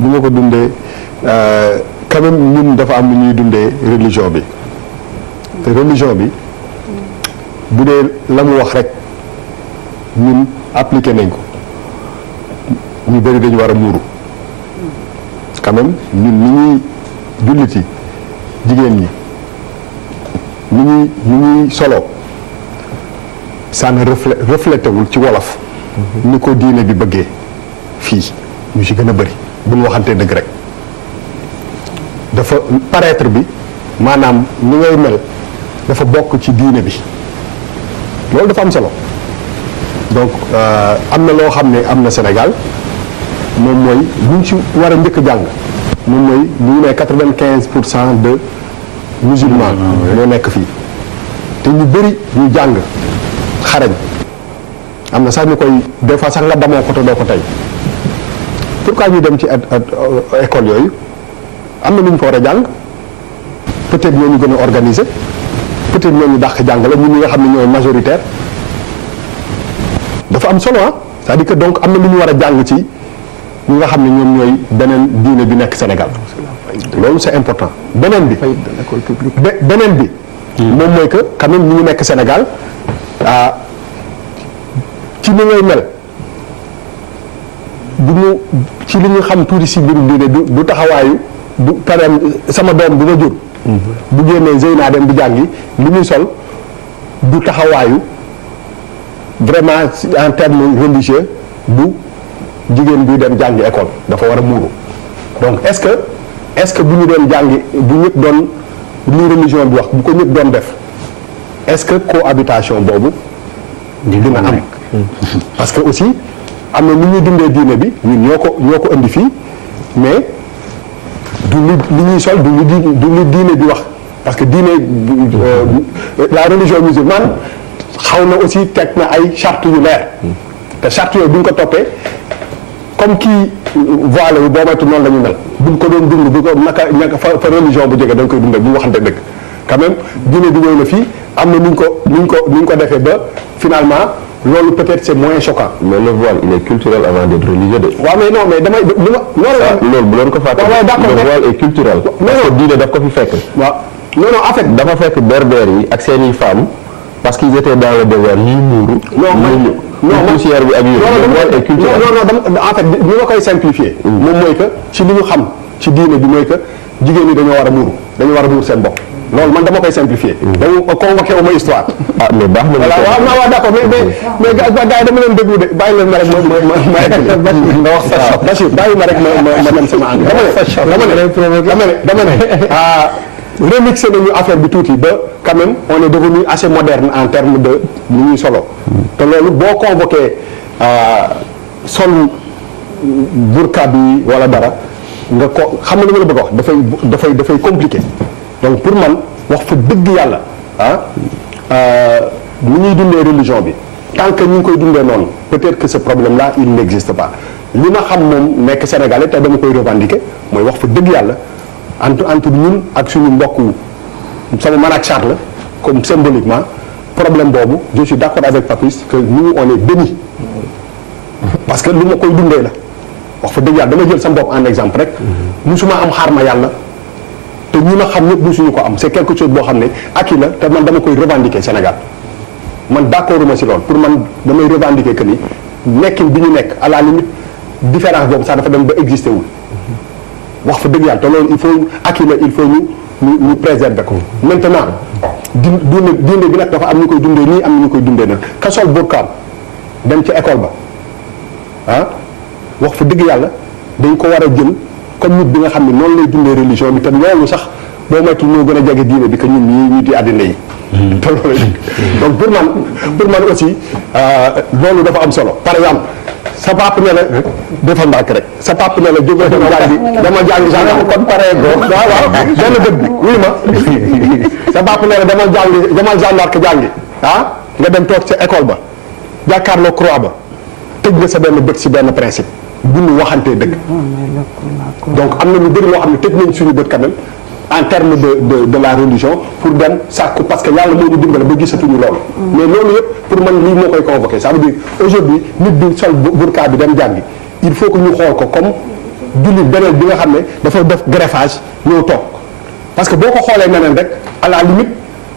bu ma ko dundee quand même ñun dafa am lu ñuy dundee religion bi te religion bi bu dee la mu wax rek ñun appliqué nañ ko ñu bëri dañu war a muuru quand même ñun ni ñuy jullit yi jigéen ñi ni ñuy solo ça ne reflété wul ci wolof ni ko diine bi bëggee fii ñu ci gën a bëri bu ñu waxantee dëgg rek dafa paraître bi maanaam ni ngay mel dafa bokk ci diine bi loolu dafa am solo donc am na loo xam ne am na Sénégal moom mooy buñ ci war a njëkk a jàng moom mooy bu ñu nee 95% de musulmans ñoo nekk fii te ñu bëri ñu jàng xarañ am na sax ñu koy des fois sax nga damoo ko te doo ko tey pourquoi ñu dem ci école yooyu am na lu ñu fa war a jàng peut-être ñoo ñu gën a organiser peut-être ñoo ñu dàq jàngale ñun ñi nga xam ne ñooy majoritaire dafa am solo ah c'est-à-dire que donc am na lu ñu war a jàng ci ñi nga xam ne ñoom ñooy beneen diine bi nekk Sénégal loolu c'est important beneen bi beneen bi moom mooy que quand même ñu ngi nekk Sénégal ci ni ngay mel bu ñu ci li ñu xam tuuti si mbirum diine du taxawaayu du kanam sama doom bu ma jur bu génnee Zeyna dem di jàngi li muy sol du taxawaayu vraiment en termes religieux bu jigéen buy dem jàngi école dafa war a muuru donc est-ce que bu ñu doon jàngi bu ñëpp doon li religion bi wax bu ko ñëpp doon def est-ce que cohabitation boobu dina am parce que aussi am na nu ñuy dundee diine bi ñun ñoo ko indi fii mais du li ñuy sol du li diine bi wax parce que diine la religion musulmane xaw na aussi teg na ay charte yu leer te charte yooyu bu ñu ko toppee comme kii voilé wu boo moytu noonu la ñu mel buñ ko doon dund bu ko naka fa religion bu jege dañ koy dundee bu ñu waxante dëgg quand même diine bi ñëw na fii am na nuñ ko defee ba finalement loolu peut-être c'est moins choquant. mais le voile il est culturel avant d'être religieux de. waaw mais non mais damay loolu bu leen ko fàtte. waaw d'accord le voile est culturel. parce que diine daf ko fi fekk. waaw non en fait. dafa fekk berbères yi ak seeni femmes parce qu'ils étaient dans le désert ñuy muuru. poussière bi ak yooyu. le voile est culturel. non en fait ni ma koy simplifier. moom mooy que ci li ñu xam ci diine bi mooy que jigéen ñi dañoo war a muuru dañoo war a muur seen bopp. loolu man dama koy simplifier. dama convoqué wu ma histoire. mais baax na. voilà waaw d'accord mais gars yi dama leen déglu de bàyyi leen ma rek ma nga wax sa Bachir bàyyi ma rek ma dem sama ànd. dama ne remixé nañu affaire bi tuuti ba quand même on est devenu assez moderne en termes de ni ñuy solo. te loolu boo convoqué sol burka bi wala dara nga ko xam nga li ma la bëgg a wax dafay compliqué. donc pour man wax fa dëgg yàlla ni ñuy dundee religion bi tant que ñu ngi koy dundee noonu peut-être que ce problème là il n'existe pas li ma xam moom nekk Sénégalais te dama koy revendiquer mooy wax fa dëgg yàlla entre ñun ak suñu mbokku sama man ak Charles comme symboliquement problème boobu je suis d'accord avec Papis que nous on est bénis parce que lu ma koy dundee la wax fa dëgg yàlla dama jël sama bopp en exemple rek musuma am xaar ma yàlla te ñi ma xam ñëpp musuñu ko am c'est quelque chose boo xam ne acquis la te man dama koy revendiquer Sénégal man d'accord ma si loolu pour man damay revendiquer que ni nekkin bi ñu nekk à la limite différence boobu sax dafa dem ba exister wul wax fa dëgg yàlla te loolu il faut acquis la il faut ñu préserver ko maintenant diine bi nag dafa am ñu koy dundee nii am na ñu koy dundee nag ka sol burkaam dem ci école ba wax fa dëgg yàlla dañ ko war a jël comme nit bi nga xam ne noonu lay dundee religion bi te loolu sax boo moytu moo gën a jege diine bi que ñun ñii ñu di àddina yi. te loolu donc pour man aussi loolu dafa am solo par exemple sa papa ne la defal ndànk rek sa papa ne la jógee dama jàngi gendarme kon pare waaw benn dëgg bi wuy ma sa papa ne la demal gendarme jàngi nga dem toog ca école ba jàkkaarloo croix ba tëj nga sa benn bët si benn principe bu ñu waxantee dëgg. donc am na lu bëri loo xam ne tëj nañ suñu bët quand même en termes de la religion pour dem sàkku parce que yàlla moo ñu dimbale ba gisatuñu loolu. mais loolu yëpp pour man lii moo koy convoqué ça veut dire aujourd'hui nit bi sol burka bi dem jàngi il faut que ñu xool ko comme jullit beneen bi nga xam ne dafa def greffage ñëw toog parce que boo ko xoolee neneen rek à la limite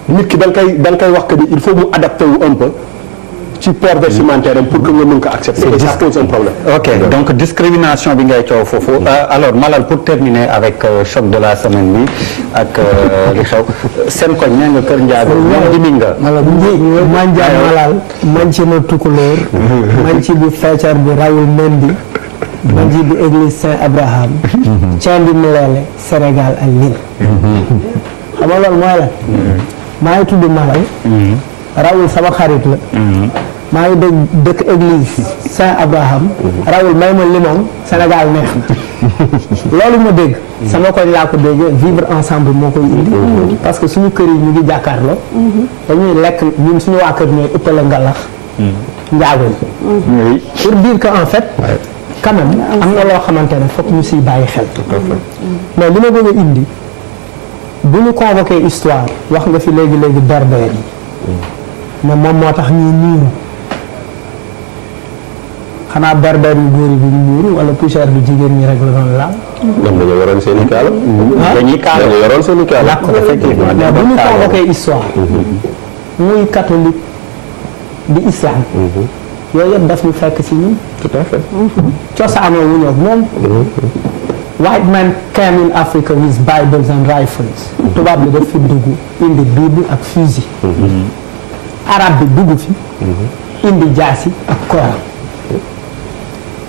nit ki da nga koy wax que ni il faut mu adapté wu un peu ci port vestimentaire pour que nga mën ko accepter et ça pose un problème. ok donc discrimination bi ngay coow foofu alors Malal pour terminer avec choc de la semaine bi ak li xew seen koñ nee nga Kër Ndiago ñoom dimi nga manjaan Malal mancino tukulóor manci bi feecar bi rawul mendi manci bi église Saint Abraham cendi Mulele Sénégal ak Lille xam nga loolu mooy la maa ngi tudd Malal rawul sama xarit la maa ngi dëkk église Saint Abraham rawul may ma limon Sénégal neex na loolu ma dégg sama koñ laa ko déggee vivre ensemble moo koy indi parce que suñu kër yi ñu ngi jàkkaarloo dañuy lekk ñun suñu waa kër ñooy ëppale ngalax njaago yi pour dire que en fait quand même am na loo xamante ne foog ñu siy bàyyi xel mais li ma bëgg a indi bu ñu convoqué histoire wax nga fi léegi berbère yi mais moom moo tax ñuy niiru xanaa berbère yu góor yi bi ñu niiru wala poussière bi jigéen ñi rek la doon laal. ñoom dañoo yoroon seen i kaala. dañuy kaala dañoo yoroon seen i kaala. d'accord effectivement mais bu ñu convoqué histoire. muy catholique di islam. yooyu yëpp daf ñu fekk si ñun. tout à fait. cosaanoo wu ñëw moom. white man came in Africa with Bibles and rifles. tubaab bi daf fi dugg indi bible ak fusil. arabe bi dugg fi. indi jaasi ak Coran.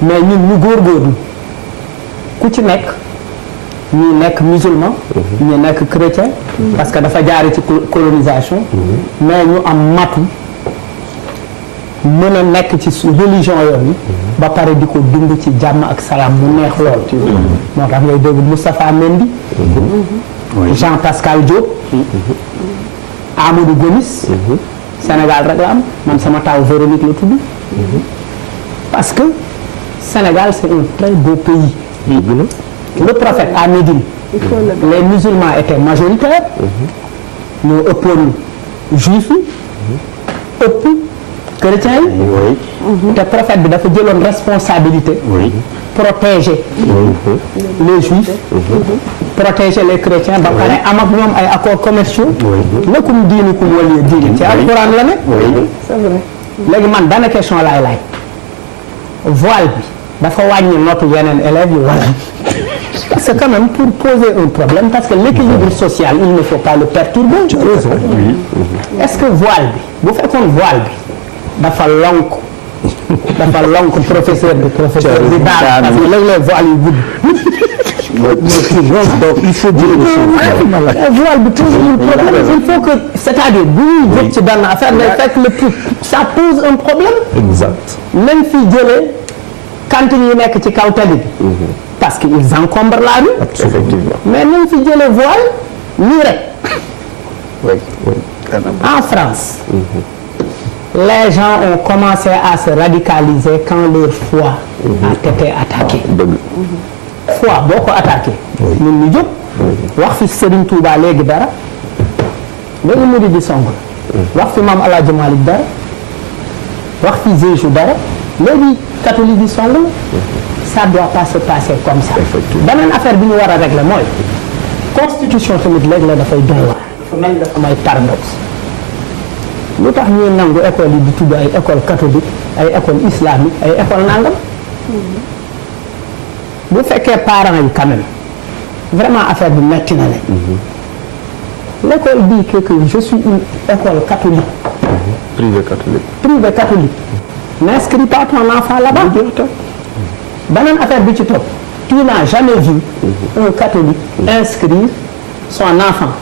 mais ñun ñu góorgóorlu ku ci nekk ñi nekk musulman. ñi nekk chrétien. parce que dafa jaari ci colonisation. mais ñu am matu mën a nekk ci religion yooyu. ba pare di ko dund ci jàmm ak salaam mu neex lool. moo tax ngay dégg Moustapha Mendy. Jean Pascal Diop. Amadou Gomis. Sénégal rek la am man sama taw Véronique la tudd. parce que Sénégal c'est un très beau pays. Le prophète à Médine. les musulmans étaient majoritaires. ñoo ëppoon juif yi. ëpp chrétiens yi. te prophète bi dafa jëloon responsabilité. protéger les juifs. protéger les chrétiens ba pare am ak ñoom ay accords commerciaux. lakum diinukum waliya diin ci alquran la ne. c'est vrai léegi man benn question laay laaj. voile bi dafa wàññi notu yeneen élèves yi wala. parce que quand même pour poser un problème parce que l'équilibre social il ne faut pas le perturber. est-ce que voile bi bu fekkoon voile bi dafa lonk. professeur bi daal parce que léeg-léeg voile yu gudd. donc il faut dire voile bi toujours problème il faut que c'est-à-dire bu ñuy jóg ci benn affaire day fekk le truc ça pose un problème. exact. même fii jëlee cantine yi nekk ci kaw tali bi. parce que ils encombrent la rue. effectivement. mais même fi jëlee voile nii rek. en France. les gens ont commencé à se radicaliser quand leur foi a été attaquée. foi boo ko attaqué. ñun ñu jóg. wax fi Serigne Touba léegi dara. léegi mu di song. wax fi Maam El Hadj Malick dara. wax fi Jésus dara. léegi catholique yi song. ça doit pas se passer comme ça. beneen affaire bi ñu war a régler mooy. constitution tamit léegi la dafay doy waar. dafa mel dafa may paradoxe. lu tax ñuy nangu école yi di tudd ay école catholique ay école islamique ay école nangam. bu fekkee parents yi quand même vraiment affaire bi metti na leen. l'école dit que je suis une école catholique. privée catholique. n'inscris pas ton enfant là-bas. beneen affaire bi ci topp. tu n'as jamais vu un catholique inscrire son enfant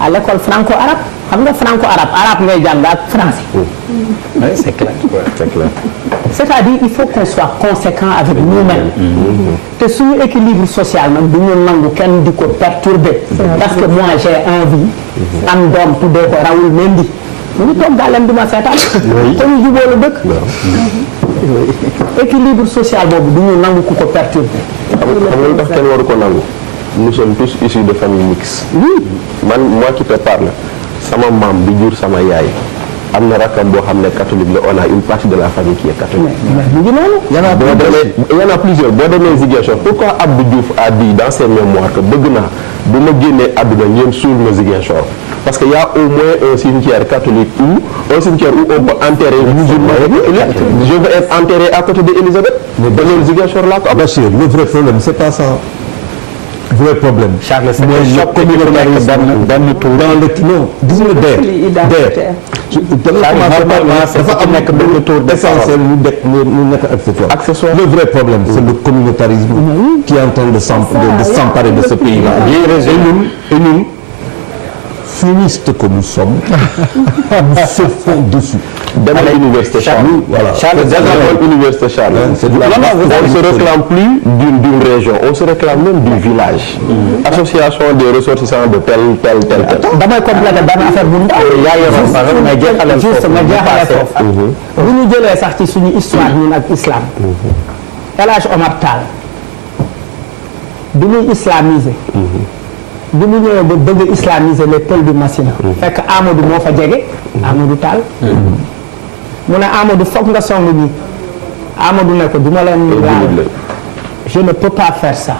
à l'école franco-arabe. xam nga franco-arabe arabe ngay jàng ak français. oui c'est clair. c'est-à-dire il faut qu'on soit conséquent avec nous-mêmes. te suñu équilibre social nag du ñu nangu kenn di ko perturber. parce que moi j'ai envie. am doom tuddee ko Raoul Mendy. mu ngi toog gàllam di ma seetaan. te ñu jubóo la dëkk. équilibre social boobu du ñu nangu ku ko perturber. xam nga lu tax kenn waru ko nangu. nous sommes tous issus de familles mixtes. oui. moi qui te parle sama maam bi jur sama yaay am na rakam boo xam ne catholique la on a une partie de la famille qui est catholique. mu ngi noonu. il y en a plusieurs boo demee Ziguinchor pourquoi Abdou Diouf a dit dans ses mémoires que bëgg naa bu ma génnee àdduna ngeen suul ma Ziguinchor parce que y a au moins un cimetière catholique ou un cimetière où on peut enterrer musulman je veux être enterré à côté d'Élisabeth mais ba loolu Ziguinchor laa ko am. Bachir le vrai problème c'est pas ça. vrai problème. Charles c'est le communautarisme benn tour dans le non gis nga dafa am nekk benn tour essentiel mu nekk accessoire. Le vrai problème c'est le communautarisme qui est en train de s'emparer de ce pays-là. Et ñun fumistes que nous sommes nous surfons dessus. Demal université Charles. Voilà. Université Charles. On se réclame plus d'une région, on se réclame même du village. Association des ressortissants de tel. damay compléter benn affaire bu ndaw. yaa yoroon par exemple mais jeexalal juste ma jeexalee foofu. bu ñu jëlee sax ci suñu histoire ñun ak islam. El Hadj Omar Tall bi muy islamiser. bi mu ñëwee ba bëgg a islamiser les Peuls du Massina. fekk Amadou moo fa jege. Amadou Tall. mu ne Amadou foog nga song ñi. Amadou ne ko du ma leen laal. je ne peux pas faire ça.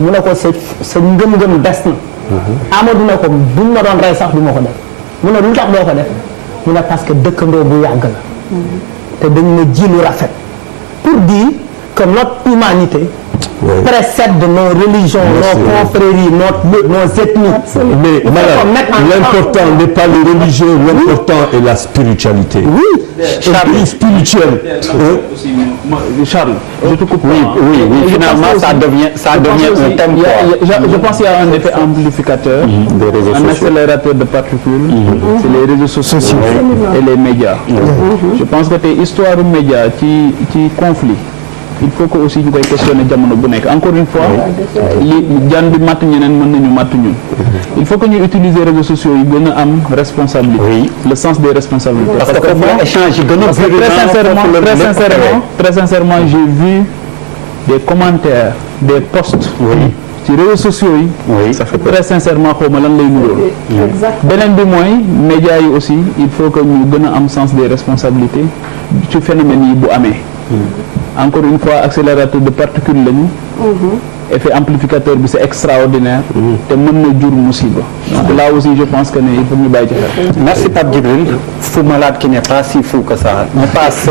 mu ne ko sa ngëm-ngëm des na. Amadou ne ko buñ ma doon rey sax du ma ko def. mu ne lu tax doo ko def. mu ne parce que dëkkandoo bu yàgg la. te dañ ma ji lu rafet. pour dire que notre humanité. précède nos religions, nos confréries, nos ethnies. Mais l'important n'est pas les religions, l'important est la spiritualité. Oui. Charles, spirituel. Charles, je te coupe. Oui. Finalement, ça devient un thème. Je pense qu'il y a un effet amplificateur, un accélérateur de particules. C'est les réseaux sociaux et les médias. Je pense que tes histoires médias qui conflit. Il faut que aussi ñu koy questionner jamono bu nekk encore une fois li jaan bi matt ñeneen mën nañu matt ñun il faut que ñu utiliser réseaux sociaux yi gën a am responsabilité le sens des responsabilités parce que foofu échange yi gën a très sincèrement j'ai vu des commentaires des posts ci réseaux sociaux yi ça fait très sincèrement xaw ma lan lay nuróol beneen bi mooy médias yi aussi il faut que ñu gën a am sens des responsabilités ci phénomène yi bu amee encore une fois accélérateur de particules lañu. Effet amplificateur bi c'est extraordinaire. te mën na jur musiba. donc là aussi je pense que ne il faut ñu bàyyi ci xel. Merci Pape Djibril. Fou malade qui n'est pas si fou que ça. On passe.